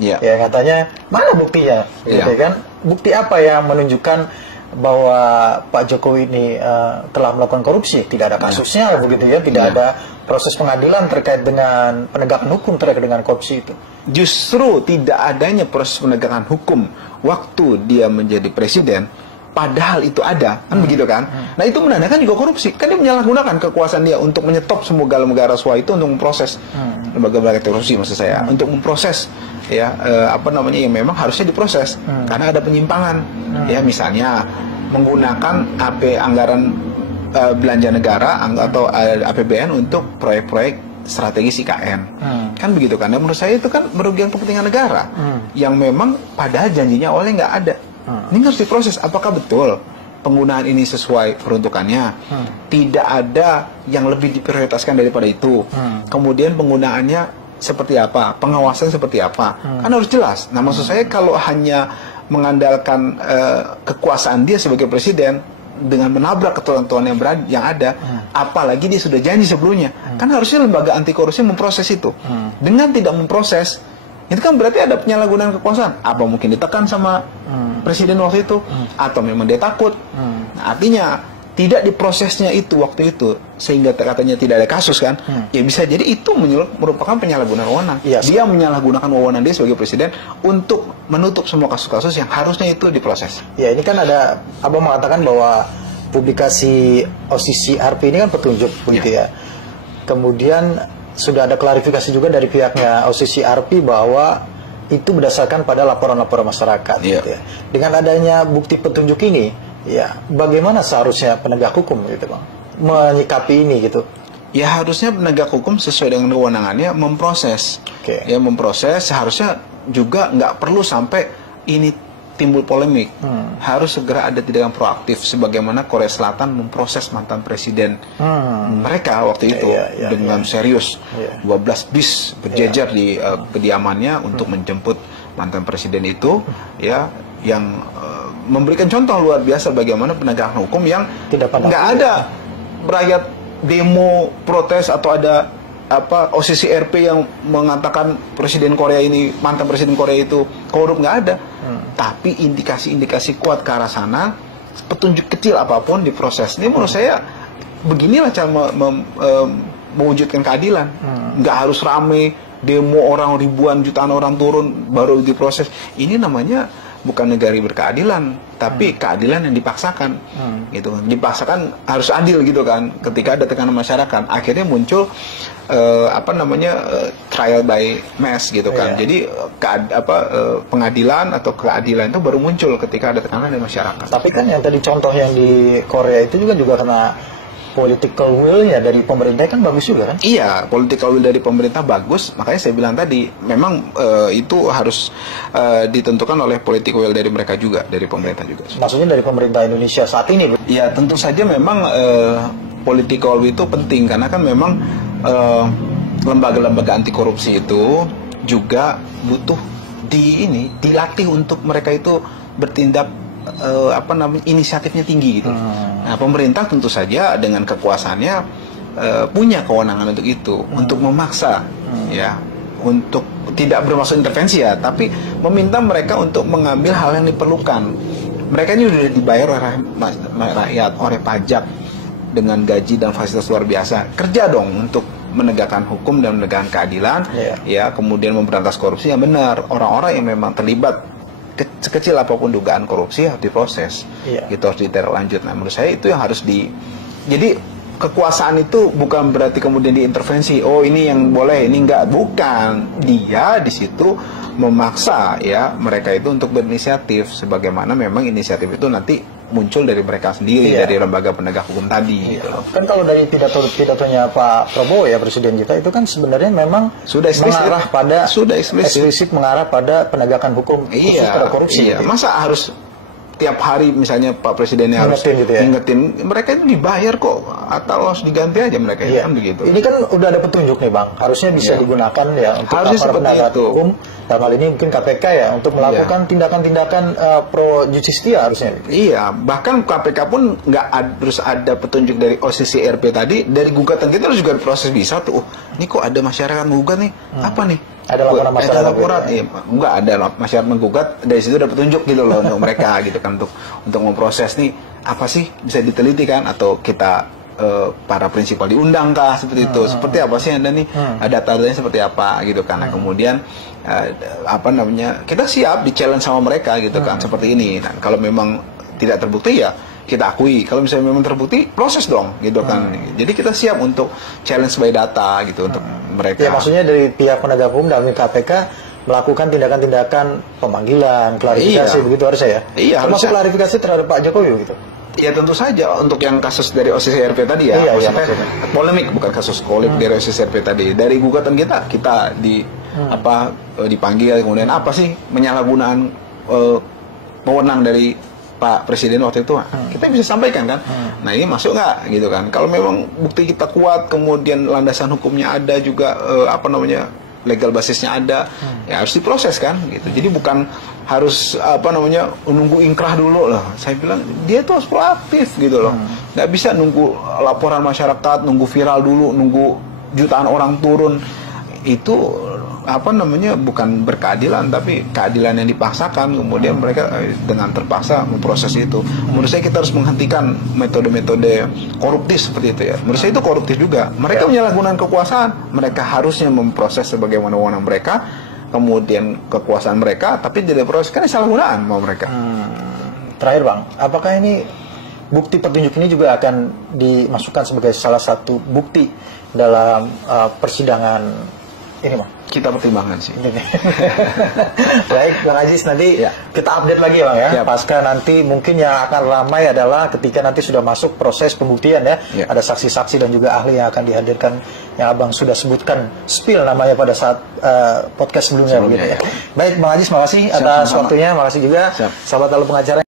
Ya. Ya katanya mana buktinya? Ya. Gitu kan? Bukti apa yang menunjukkan bahwa Pak Jokowi ini telah melakukan korupsi? Tidak ada kasusnya, begitu ya? Tidak ada proses pengadilan terkait dengan penegakan hukum terkait dengan korupsi itu. Justru tidak adanya proses penegakan hukum waktu dia menjadi presiden, padahal itu ada, kan begitu kan? Nah itu menandakan juga korupsi, kan dia menyalahgunakan kekuasaan dia untuk menyetop semua lembaga rasuah itu untuk memproses lembaga-lembaga korupsi, maksud saya, untuk memproses ya yang memang harusnya diproses karena ada penyimpangan, ya misalnya menggunakan anggaran belanja negara atau APBN untuk proyek-proyek strategi IKN, kan begitu kan? Dan menurut saya itu kan merugikan kepentingan negara yang memang padahal janjinya awalnya nggak ada. Ini harus diproses. Apakah betul penggunaan ini sesuai peruntukannya? Tidak ada yang lebih diprioritaskan daripada itu. Kemudian penggunaannya seperti apa? Pengawasan seperti apa? Kan harus jelas. Nah maksud saya kalau hanya mengandalkan kekuasaan dia sebagai presiden dengan menabrak ketentuan yang ada, apalagi dia sudah janji sebelumnya, kan harusnya lembaga anti korupsi memproses itu. Dengan tidak memproses, itu kan berarti ada penyalahgunaan kekuasaan. Apa mungkin ditekan sama presiden waktu itu, atau memang dia takut. Nah, artinya tidak diprosesnya itu waktu itu sehingga katanya tidak ada kasus kan, ya bisa jadi itu merupakan penyalahgunaan wewenang. Dia menyalahgunakan wewenang dia sebagai presiden untuk menutup semua kasus-kasus yang harusnya itu diproses. Ya ini kan ada Abang mengatakan bahwa publikasi OCCRP ini kan petunjuk begitu ya. Kemudian sudah ada klarifikasi juga dari pihaknya OCCRP bahwa itu berdasarkan pada laporan-laporan masyarakat gitu ya. Dengan adanya bukti petunjuk ini, ya bagaimana seharusnya penegak hukum gitu Bang menyikapi ini gitu? Ya harusnya penegak hukum sesuai dengan kewenangannya memproses. Ya memproses, seharusnya juga nggak perlu sampai ini timbul polemik. Harus segera ada tindakan proaktif sebagaimana Korea Selatan memproses mantan presiden mereka waktu itu dengan serius. 12 bis berjejer di kediamannya untuk menjemput mantan presiden itu, ya yang memberikan contoh luar biasa bagaimana penegakan hukum yang nggak ada rakyat demo protes atau ada OCCRP yang mengatakan presiden Korea ini, mantan presiden Korea itu korup, nggak ada. Tapi indikasi-indikasi kuat ke arah sana, petunjuk kecil apapun diproses. Ini menurut saya beginilah cara mewujudkan keadilan. Nggak harus rame demo orang ribuan jutaan orang turun baru diproses. Ini namanya bukan negara berkeadilan, tapi keadilan yang dipaksakan, gitu. Dipaksakan harus adil gitu kan. Ketika ada tekanan masyarakat, akhirnya muncul trial by mass gitu kan. Jadi pengadilan atau keadilan itu baru muncul ketika ada tekanan dari masyarakat. Tapi kan yang tadi contoh yang di Korea itu juga karena political will-nya dari pemerintah kan bagus juga kan? Iya, political will dari pemerintah bagus. Makanya saya bilang tadi, memang itu harus ditentukan oleh political will dari mereka juga, dari pemerintah juga. Maksudnya dari pemerintah Indonesia saat ini? Ya, tentu saja memang political will itu penting karena kan memang lembaga-lembaga anti korupsi itu juga butuh dilatih untuk mereka itu bertindak inisiatifnya tinggi gitu. Nah, pemerintah tentu saja dengan kekuasaannya punya kewenangan untuk itu, untuk memaksa ya, untuk tidak bermaksud intervensi ya, tapi meminta mereka untuk mengambil hal yang diperlukan. Mereka ini sudah dibayar oleh rakyat, oleh pajak dengan gaji dan fasilitas luar biasa. Kerja dong untuk menegakkan hukum dan menegakkan keadilan, ya, kemudian memberantas korupsi yang benar. Orang-orang yang memang terlibat sekecil apapun dugaan korupsi harus diproses, gitu, harus ditindaklanjut. Nah, menurut saya itu yang harus jadi kekuasaan itu bukan berarti kemudian diintervensi. Oh ini yang boleh, ini enggak, bukan. Dia di situ memaksa ya mereka itu untuk berinisiatif, sebagaimana memang inisiatif itu nanti muncul dari mereka sendiri, dari lembaga penegak hukum tadi. Gitu. Kan kalau dari pidatonya Pak Prabowo ya, presiden kita itu kan sebenarnya memang sudah mengarah pada eksplisit mengarah pada penegakan hukum khusus pada korupsi. Iya. Masa harus tiap hari misalnya Pak Presidennya harus ngingetin, mereka itu dibayar kok, atau harus diganti aja mereka kan begitu. Ini kan udah ada petunjuk nih Bang, harusnya bisa digunakan ya untuk aparat penegak hukum. Dalam hal ini mungkin KPK ya untuk melakukan tindakan-tindakan pro justistia harusnya. Iya, bahkan KPK pun nggak harus ada petunjuk dari OCCRP tadi, dari gugatan kita harus juga proses bisa tuh. Ini kok ada masyarakat gugat nih, apa nih? Ada laporan masyarakat. Laporan, iya, enggak ada masyarakat menggugat, dari situ ada petunjuk gitu loh untuk mereka gitu kan untuk memproses nih apa sih bisa diteliti kan, atau kita para prinsipal diundang kah seperti itu, seperti apa sih Anda nih, data-datanya seperti apa gitu kan. Nah, kemudian apa namanya, kita siap di challenge sama mereka gitu kan, seperti ini. Nah, kalau memang tidak terbukti ya kita akui, kalau misalnya memang terbukti proses dong gitu kan. Jadi kita siap untuk challenge by data gitu untuk mereka. Ya maksudnya dari pihak penegak hukum dalam KPK melakukan tindakan-tindakan pemanggilan, klarifikasi, begitu harusnya ya? Iya, termasuk klarifikasi terhadap Pak Jokowi gitu? Ya tentu saja untuk yang kasus dari OCCRP tadi ya, iya, polemik bukan kasus kolek dari OCCRP tadi. Dari gugatan kita dipanggil, kemudian apa sih penyalahgunaan wewenang dari Pak Presiden waktu itu, kita bisa sampaikan kan. Nah ini masuk nggak gitu kan? Kalau memang bukti kita kuat, kemudian landasan hukumnya ada juga, legal basisnya ada, ya harus diproses kan gitu. Jadi bukan harus nunggu ingkrah dulu lah. Saya bilang dia tuh harus proaktif gitu loh. Nggak bisa nunggu laporan masyarakat, nunggu viral dulu, nunggu jutaan orang turun. Itu bukan berkeadilan, tapi keadilan yang dipaksakan. Kemudian mereka dengan terpaksa memproses itu. Menurut saya kita harus menghentikan metode-metode koruptif seperti itu ya. Menurut saya itu koruptif juga. Mereka menyalahgunakan kekuasaan. Mereka harusnya memproses sebagaimana wewenang mereka, kemudian kekuasaan mereka, tapi tidak diproses, kan disalahgunaan mau mereka. Terakhir Bang, apakah ini bukti petunjuk ini juga akan dimasukkan sebagai salah satu bukti dalam persidangan ini Bang? Kita pertimbangkan sih. Baik Bang Aziz, nanti kita update lagi Bang ya. Pasca nanti mungkin yang akan ramai adalah ketika nanti sudah masuk proses pembuktian ya. Ada saksi-saksi dan juga ahli yang akan dihadirkan yang Abang sudah sebutkan, spill namanya pada saat podcast sebelumnya begitu ya. Baik Bang Aziz, makasih atas waktunya, makasih juga sahabat Halo Pengacara.